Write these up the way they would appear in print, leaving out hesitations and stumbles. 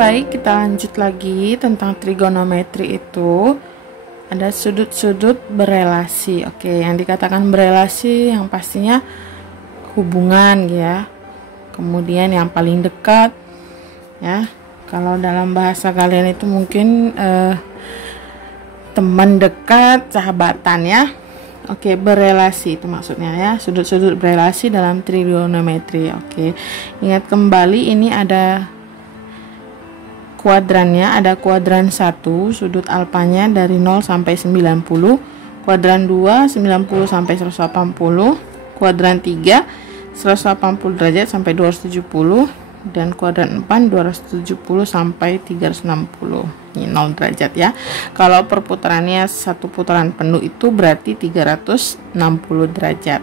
baik, kita lanjut lagi tentang trigonometri itu. Ada sudut-sudut berelasi. Oke, yang dikatakan berelasi yang pastinya hubungan ya. Kemudian yang paling dekat ya. Kalau dalam bahasa kalian itu mungkin teman dekat, sahabatan ya. Oke, berelasi itu maksudnya ya, sudut-sudut berelasi dalam trigonometri. Oke, ingat kembali ini ada kuadrannya, ada kuadran 1, sudut alfanya dari 0 sampai 90, kuadran 2 90 sampai 180, kuadran 3 180 derajat sampai 270, dan kuadran 4 270 sampai 360. Ini 0 derajat ya. Kalau perputarannya satu putaran penuh itu berarti 360 derajat.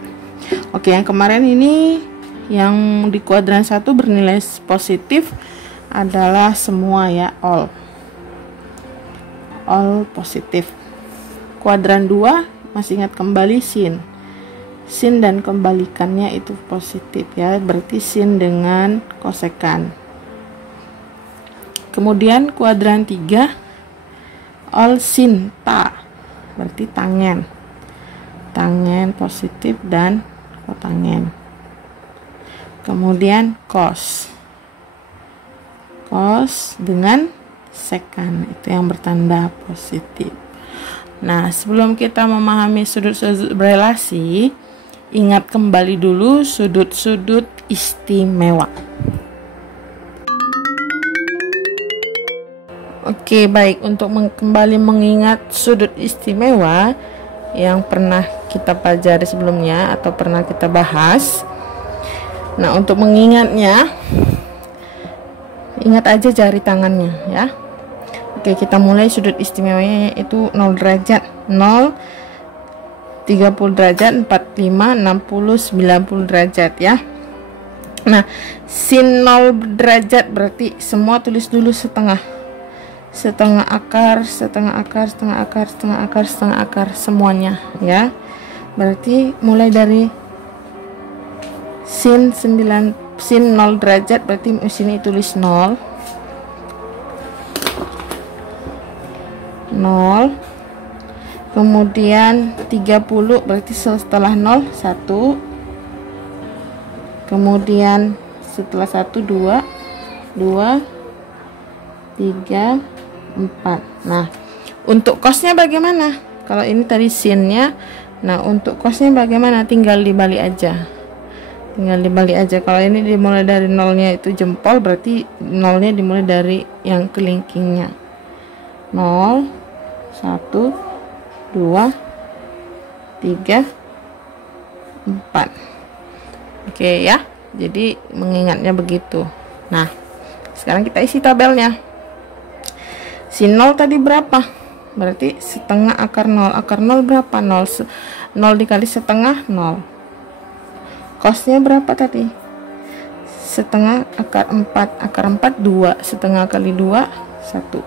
Oke, yang kemarin ini yang di kuadran 1 bernilai positif adalah semua ya, all positif. Kuadran 2 masih ingat kembali sin dan kembalikannya itu positif ya, berarti sin dengan kosekan. Kemudian kuadran 3 all sin ta, berarti tangen positif dan kotangen. Kemudian cos dengan sekan, itu yang bertanda positif. Nah, sebelum kita memahami sudut-sudut berelasi, ingat kembali dulu sudut-sudut istimewa. Oke, baik, untuk kembali mengingat sudut istimewa yang pernah kita pelajari sebelumnya atau pernah kita bahas. Nah, untuk mengingatnya, ingat aja jari tangannya ya. Oke, kita mulai sudut istimewanya yaitu 0 derajat, 0, 30 derajat, 45, 60, 90 derajat ya. Nah, sin 0 derajat berarti semua tulis dulu setengah akar semuanya ya. Berarti mulai dari sin 0 derajat berarti sini tulis 0, kemudian 30 berarti setelah 0 1, kemudian setelah 1 2, 3, 4. Nah, untuk cosnya bagaimana? Kalau ini tadi sinnya, nah untuk cosnya bagaimana? Tinggal dibalik aja. Kalau ini dimulai dari nolnya itu jempol, berarti nolnya dimulai dari yang kelingkingnya. 0, 1, 2, 3, 4. Oke ya, jadi mengingatnya begitu. Nah, sekarang kita isi tabelnya. Sin 0 tadi berapa? Berarti setengah akar 0. Akar 0 berapa? 0 dikali setengah 0. Cosnya berapa tadi? Setengah akar 4. Akar 4 2. Setengah kali 2 1.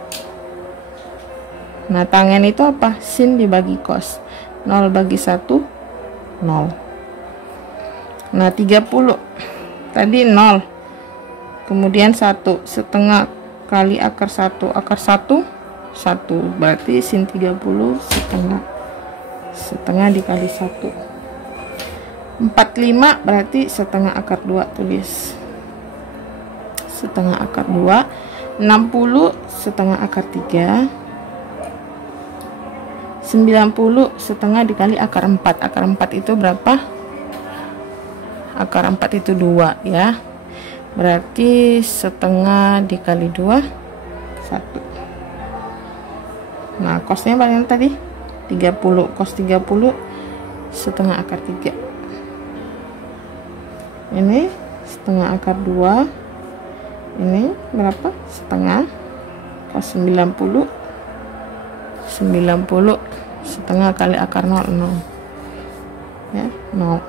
Nah, tangen itu apa? Sin dibagi cos. 0 bagi 1 0. Nah, 30 tadi 0, kemudian 1 setengah kali akar 1. Akar 1 1, berarti sin 30 setengah dikali 1. 45 berarti setengah akar 2, tulis setengah akar 2. 60 setengah akar 3. 90 setengah dikali akar 4. Akar 4 itu berapa? Akar 4 itu 2 ya, berarti setengah dikali 2 1. Nah, cosnya banyak tadi 30. Cos 30 setengah akar 3. Ini setengah akar 2. Ini berapa? Setengah. Cos 90 setengah kali akar 0 ya, 0.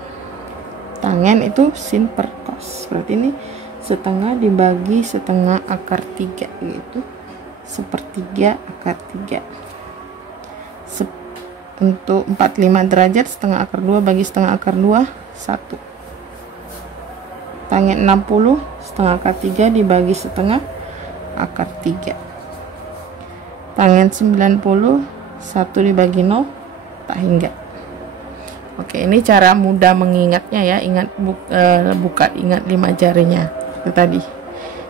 Tangen itu sin per cos, berarti ini setengah dibagi setengah akar 3, yaitu 1/3 akar 3. Untuk 45 derajat, setengah akar 2 bagi setengah akar 2 1. Tangen 60 setengah akar 3 dibagi setengah akar 3. Tangen 90, 1 dibagi 0, tak hingga. Oke, ini cara mudah mengingatnya ya. Ingat ingat 5 jarinya. Itu tadi.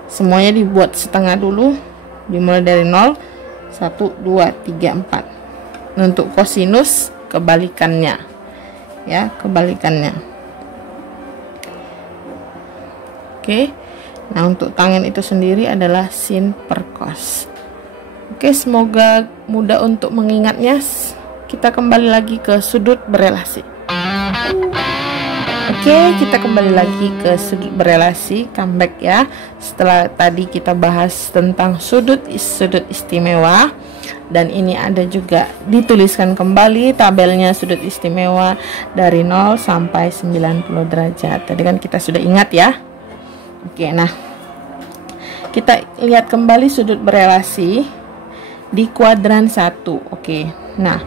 Semuanya dibuat setengah dulu. Dimulai dari 0, 1, 2, 3, 4. Untuk kosinus kebalikannya. Ya, kebalikannya. Oke. Nah, untuk tangen itu sendiri adalah sin per cos. Oke, semoga mudah untuk mengingatnya. Kita kembali lagi ke sudut berelasi. Oke, kita kembali lagi ke sudut berelasi, comeback ya. Setelah tadi kita bahas tentang sudut istimewa, dan ini ada juga dituliskan kembali tabelnya sudut istimewa dari 0 sampai 90 derajat. Tadi kan kita sudah ingat ya. Oke, nah kita lihat kembali sudut berelasi di kuadran 1. Oke, nah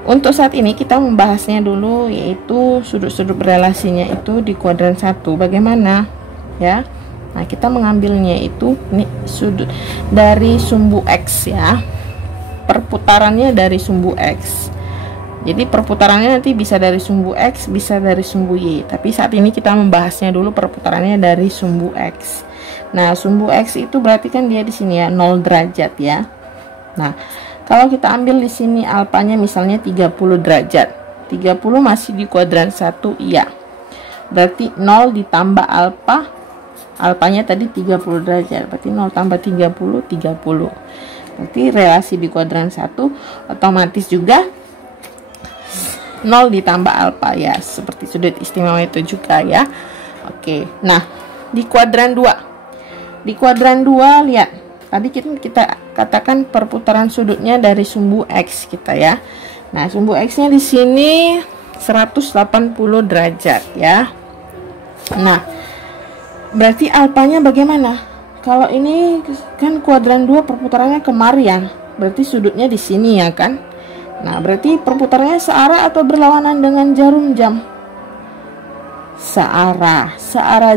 untuk saat ini kita membahasnya dulu, yaitu sudut-sudut berelasinya itu di kuadran 1 bagaimana ya. Nah, kita mengambilnya itu ini sudut dari sumbu X ya, perputarannya dari sumbu X. Jadi perputarannya nanti bisa dari sumbu X, bisa dari sumbu Y, tapi saat ini kita membahasnya dulu perputarannya dari sumbu X. Nah, sumbu X itu berarti kan dia di sini ya 0 derajat ya. Nah, kalau kita ambil di sini alfanya misalnya 30 derajat. 30 masih di kuadran 1, iya. Berarti 0 ditambah alfa. Alfanya tadi 30 derajat. Berarti 0 tambah 30, 30. Berarti relasi di kuadran 1 otomatis juga 0 ditambah alfa ya. Seperti sudut istimewa itu juga ya. Oke. Nah, di kuadran 2. Di kuadran 2 lihat. Tadi kita katakan perputaran sudutnya dari sumbu X kita ya. Nah, sumbu X-nya di sini 180 derajat ya. Nah, berarti alfanya bagaimana? Kalau ini kan kuadran 2 perputarannya kemari ya. Berarti sudutnya di sini ya kan. Nah, berarti perputarannya searah atau berlawanan dengan jarum jam? Searah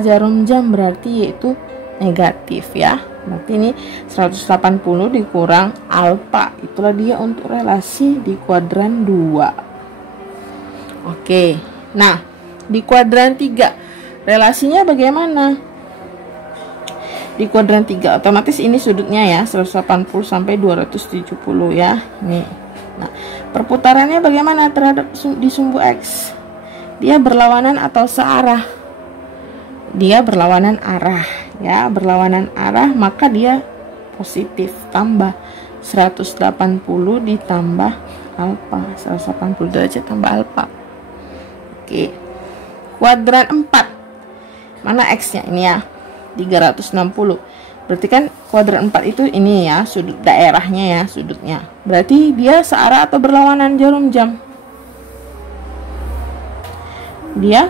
jarum jam berarti yaitu negatif ya. Berarti ini 180 dikurang alfa. Itulah dia untuk relasi di kuadran 2. Oke. Nah, di kuadran 3 relasinya bagaimana? Di kuadran 3 otomatis ini sudutnya ya 180 sampai 270 ya. Nih. Nah, perputarannya bagaimana terhadap di sumbu X? Dia berlawanan atau searah? Dia berlawanan arah ya, berlawanan arah, maka dia positif, tambah 180 ditambah alfa, 180 derajat tambah alfa. Oke, kuadran 4 mana X nya? Ini ya 360. Berarti kan kuadran 4 itu ini ya, sudut daerahnya ya, sudutnya. Berarti dia searah atau berlawanan jarum jam? Dia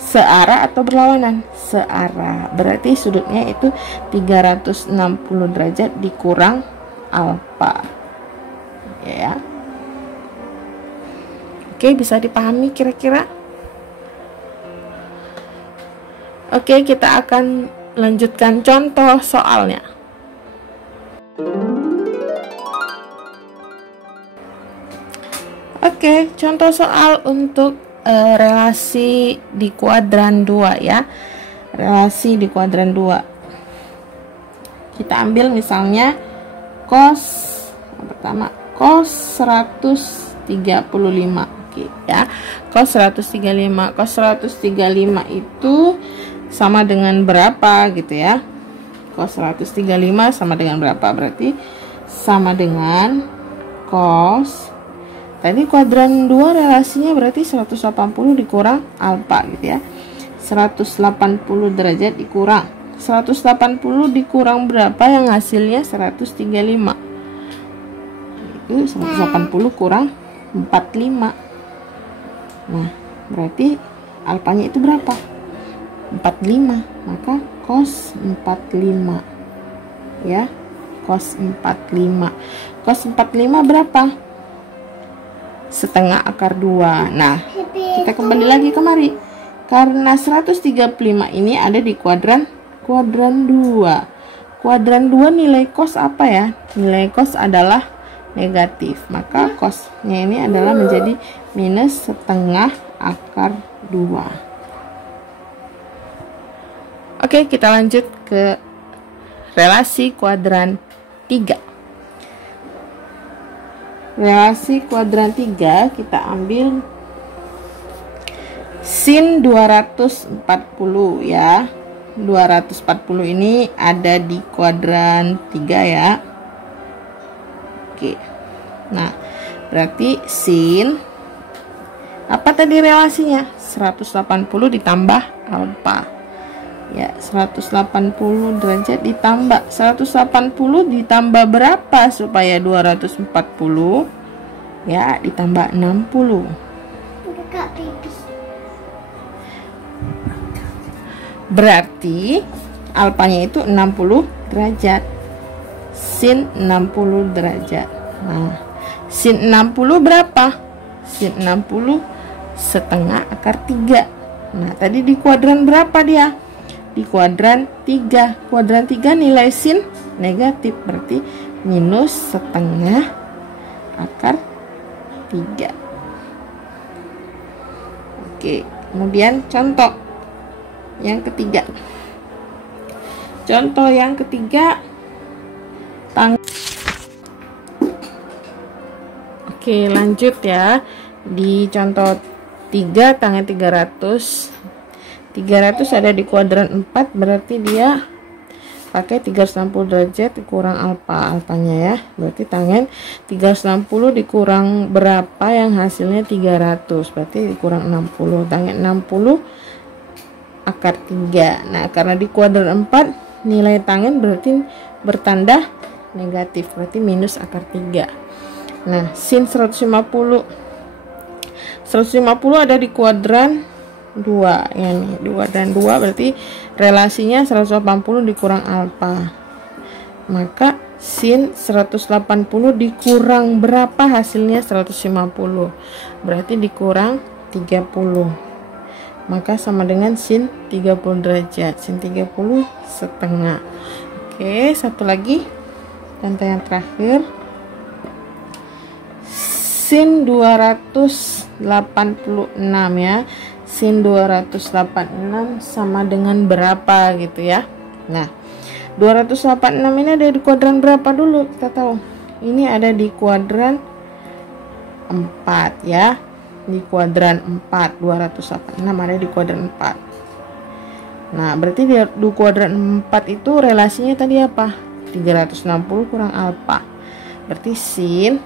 searah atau berlawanan? Searah. Berarti sudutnya itu 360 derajat dikurang alfa. Ya. Oke, bisa dipahami kira-kira? Oke, kita akan lanjutkan contoh soalnya. Oke, contoh soal untuk relasi di kuadran 2 ya. Relasi di kuadran 2. Kita ambil misalnya cos pertama cos 135. Oke ya. Cos 135. Cos 135 itu sama dengan berapa gitu ya. Cos 135 sama dengan berapa? Berarti sama dengan cos, tadi kuadran 2 relasinya berarti 180 dikurang alfa gitu ya. 180 derajat dikurang 180 dikurang berapa yang hasilnya 135. Itu 180 kurang 45. Nah, berarti alfanya itu berapa? 45. Maka cos 45 ya. Cos 45. Cos 45 berapa? Setengah akar 2. Nah, kita kembali lagi kemari. karena 135 ini ada di kuadran 2. Kuadran 2 nilai cos apa ya? Nilai cos adalah negatif. Maka cosnya ini adalah menjadi minus setengah akar 2. Oke, kita lanjut ke relasi kuadran 3. Relasi kuadran 3 kita ambil sin 240 ya. 240 ini ada di kuadran 3 ya. Oke. Nah, berarti sin apa tadi relasinya? 180 ditambah alfa. Ya, 180 derajat ditambah 180 ditambah berapa supaya 240? Ya, ditambah 60. Berarti alfanya itu 60 derajat. Sin 60 derajat. Nah, sin 60 berapa? Sin 60 setengah akar 3. Nah, tadi di kuadran berapa dia? Di kuadran 3. Kuadran 3 nilai sin negatif, berarti minus setengah akar 3. Oke, kemudian contoh yang ketiga. Contoh yang ketiga, oke, lanjut ya. Di contoh 3 tangen 300. 300 ada di kuadran 4, berarti dia pakai 360 derajat dikurang alfanya ya. Berarti tangen 360 dikurang berapa yang hasilnya 300, berarti dikurang 60. Tangen 60 akar 3. Nah, karena di kuadran 4 nilai tangen berarti bertanda negatif, berarti minus akar 3. Nah, sin 150 ada di kuadran 2 ya nih, 2 dan 2 berarti relasinya 180 dikurang alfa. Maka sin 180 dikurang berapa hasilnya? 150. Berarti dikurang 30. Maka sama dengan sin 30 derajat. Sin 30 setengah. Oke, satu lagi. Contoh yang terakhir. Sin 286 ya. Sin 286 sama dengan berapa gitu ya. Nah, 286 ini ada di kuadran berapa dulu? Kita tahu. Ini ada di kuadran 4 ya. Di kuadran 4, 286 ada di kuadran 4. Nah, berarti di kuadran 4 itu relasinya tadi apa? 360 kurang alfa. Berarti sin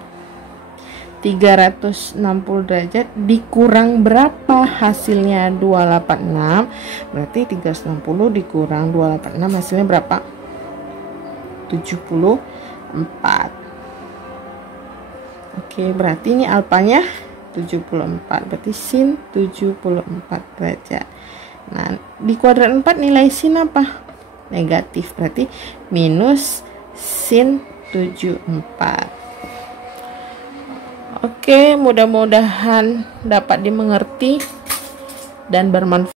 360 derajat dikurang berapa hasilnya? 286. Berarti 360 dikurang 286 hasilnya berapa? 74. Oke, berarti ini alfanya 74, berarti sin 74 derajat. Nah, di kuadran 4 nilai sin apa? Negatif, berarti minus sin 74. Oke, mudah-mudahan dapat dimengerti dan bermanfaat.